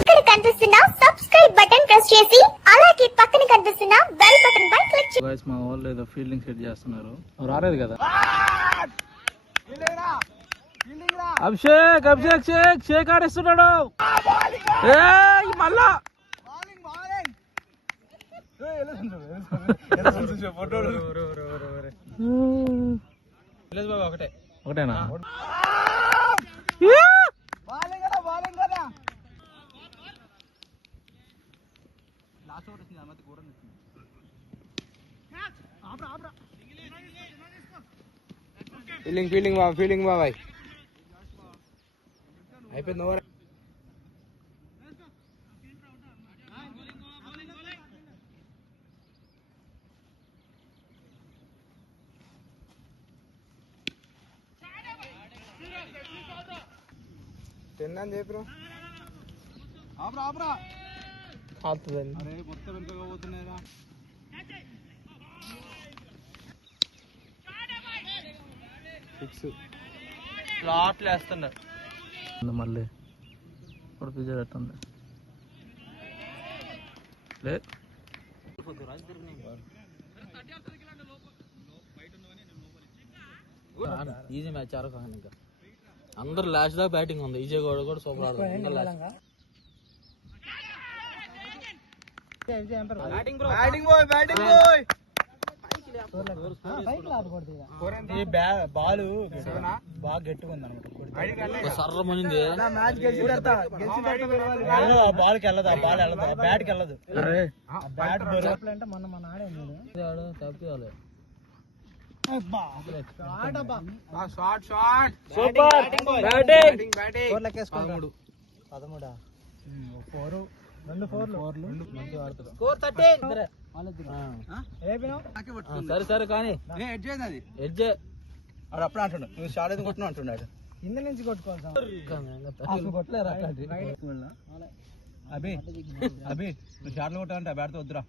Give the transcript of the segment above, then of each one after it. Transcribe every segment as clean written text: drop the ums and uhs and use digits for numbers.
ఇక్కడ కనిపిస్తున్న subscribe button press చేసి అలాగే పక్కన కనిపిస్తున్న బెల్ బటన్ పై క్లిక్ చేయండి. గైస్ మా వాళ్ళు ఏదో ఫీల్డింగ్ సెట్ చేస్తున్నారు. రాలేదు కదా అభిషేక్ అభిషేక్ షేక్ షేక్ ఆడిస్తున్నాడు. మళ్ళా ఒకటే ఒకటేనా ఫీలింగ్ ఫీలింగ్ బాబా ఫీలింగ్ బాబాయ్ అయిపోయింది ఓవర్. తిన్నాను చెప్పు మొత్తం వెనుకగా పోతున్నాయిరా. స్లాట్లు వేస్తున్నారు మళ్ళీ ఇప్పుడు పిజ్జా పెట్టండి. ఈజీ మ్యాచ్ ఆరో ఇంకా అందరు లాస్ట్ దాకా బ్యాటింగ్ ఉంది. ఈజీ కూడా సూపర్ ఆడుతుంది. బాల్ బాగా గట్టిగా ఉంది అనమాట. సర్రమనింది బాల్ కి వెళ్ళదు. ఆ బాల్ వెళ్ళదు. ఆ బ్యాట్ కి వెళ్ళదు. బ్యాట్ అంటే మొన్న ఆడే తప్పియాలి. సరే సరే కానీ అప్పుడు అంటున్నాడు నువ్వు షాట్ అయితే కొట్టినా అంటున్నాడు. కింద నుంచి కొట్టుకోవాలి కొట్టలేరు. అభి అభి నువ్వు షాట్లు కొట్టాలంటే ఆ బ్యాట్తో వద్దురా.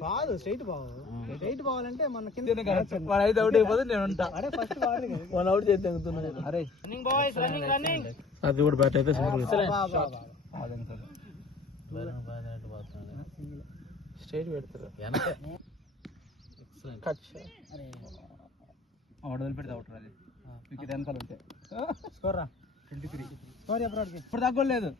కాదు స్ట్రైట్ బాల్. స్ట్రైట్ బాల్ అంటే మన కింద అవుట్ అయిపోతే నేను ఉంటా. వన్ అవుట్ చేస్తే అరే అది కూడా బ్యాట్ అయితే స్ట్రైట్ పెడతారు. వదిలి పెడితే అవుట్ అది వికెట్ వెనకాల ఉంటే స్కోర్ రా 23. స్కోర్ ఇప్పుడు తగ్గలేదు.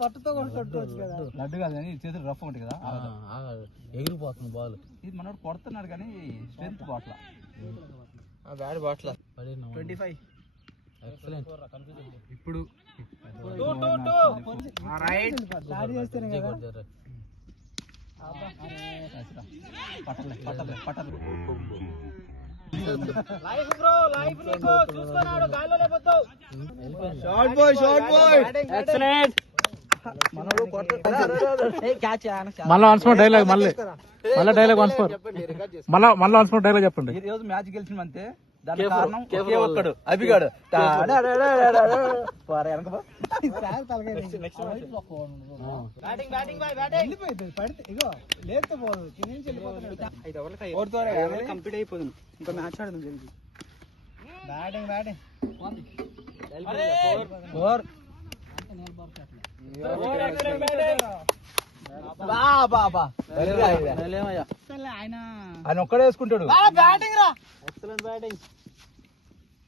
పట్టుతో కొట్టుకోవచ్చు కదా. లడ్డు కాదు కానీ చేతులు రఫ్ ఉంటుంది కదా ఎగిరిపోతుంది బాల్. ఇది మనోడు కొడుతున్నాడు కానీ స్ట్రెంత్ బాట్ల బ్యాట్ బాట్ల 25. ఇప్పుడు మళ్ళీ వన్స్ మోర్ డైలాగ్ మళ్ళీ డైలాగ్ వన్స్ మోర్ మళ్ళీ వన్స్ మోర్ డైలాగ్ చెప్పండి. ఈ రోజు మ్యాచ్ గెలిచిందంటే దానికి కారణం ఒకే ఒక్కడు అభిగాడు. కంప్లీట్ అయిపోతుంది. ఇంకా మ్యాచ్ ఆడదాం జరిగి బ్యాటింగ్ బ్యాటింగ్ ఆయన ఒక్కడే వేసుకుంటాడు. బ్యాటింగ్ రా. Excellent batting.